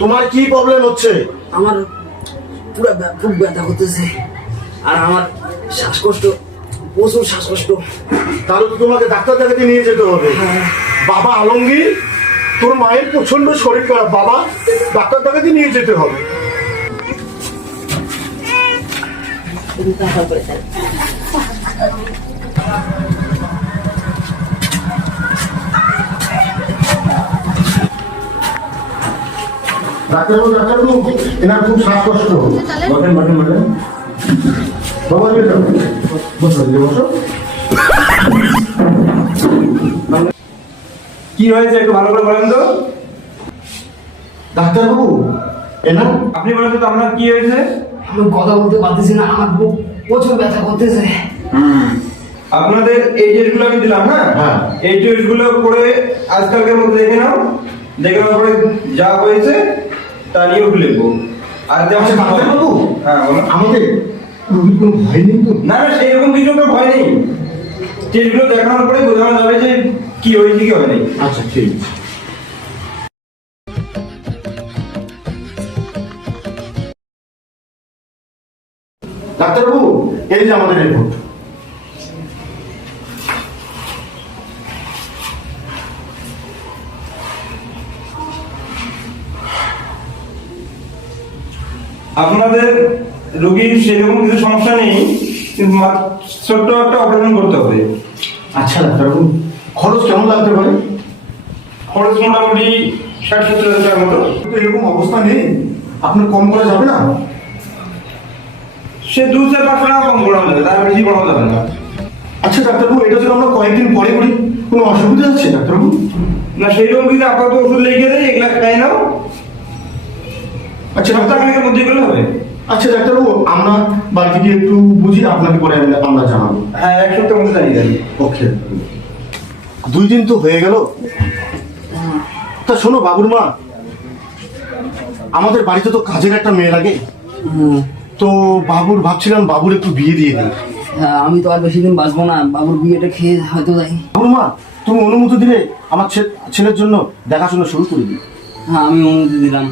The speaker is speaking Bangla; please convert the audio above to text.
তোমার কি প্রবলেম হচ্ছে? আমার পুরো খুব ব্যথা করতেছে, আর আমার শ্বাসকষ্ট, প্রচুর শ্বাসকষ্ট। তাহলে তো তোমাকে ডাক্তার দেখাতে নিয়ে যেতে হবে। বাবা আলমগীর, তোর মায়ের প্রচন্ড শরীর খারাপ বাবা, ডাক্তার দেখাতে নিয়ে যেতে হবে। ডাক্তারবাবু, এনার খুব শ্বাসকষ্ট। বসেন বসেন বসেন বাবা, বসো বসো। কি হয়েছে একটু ভালো করে বলেন তো। ডাক্তারবাবু, এনার আপনি বলেন তো আপনার কি হয়েছে? আমি কথা বলতে পারতেছি না, আমার বুক প্রচুর ব্যথা করতেছে। আপনাদের এই টেস্টগুলো আমি দিলাম, হ্যাঁ, এই টেস্টগুলো করে আজকালকের মধ্যে দেখে নাও, দেখে নেওয়ার পরে যা হয়েছে তা নিয়ে উঠে লিখবো। আর যেমন ডাক্তারবাবু, হ্যাঁ বলুন। আমাদের রোগীর কোনো ভয় নেই তো? না না, সেইরকম কিছু একটা ভয় নেই, টেস্টগুলো দেখানোর পরে বোঝানো যাবে যে কি হয়েছে কি হয়নি। আচ্ছা ঠিক আছে। ডাক্তারবাবু, এই যে আমাদের রিপোর্ট। আপনাদের রোগীর সেরকম কিছু সমস্যা নেই, কিন্তু ছোট্ট একটা অপারেশন করতে হবে। আচ্ছা ডাক্তারবাবু, খরচ কেমন লাগতে পারে? খরচ মোটামুটি 60-70 হাজার টাকার মতো। তো এরকম অবস্থা নেই, আপনার কম করা যাবে না? সে 2-4-5 টাকা কম করা যাবে, তার বেশি করা যাবে না। আচ্ছা ডাক্তারবাবু, এটা যদি আমরা কয়েকদিন পরে করি কোনো অসুবিধা আছে ডাক্তারবাবু? না, সেইরকম কিছু আপাতত ওষুধ লিখে দেয়, এগুলা খাই নাও, আচ্ছা সপ্তাহখানেকের মধ্যে গেলে হবে। আচ্ছা ডাক্তারবাবু, আমরা বাড়িতে গিয়ে একটু বুঝি, আপনাকে পরে আমরা জানাবো। হ্যাঁ, 1 সপ্তাহের মধ্যে জানিয়ে দেন। ওকে। 2 দিন তো হয়ে গেল। তা শোনো বাবুর মা, আমাদের বাড়িতে তো কাজের একটা মেয়ে লাগে, তো ভাবছিলাম বাবুর একটু বিয়ে দিয়ে দিই। হ্যাঁ, আমি তো আর বেশি দিন বাঁচবো না, বাবুর বিয়েটা খেয়ে হয়তো যাই। বাবুর মা, তুমি অনুমতি দিলে আমার ছেলের জন্য দেখাশোনা শুরু করে দিই। হ্যাঁ, আমি অনুমতি দিলাম।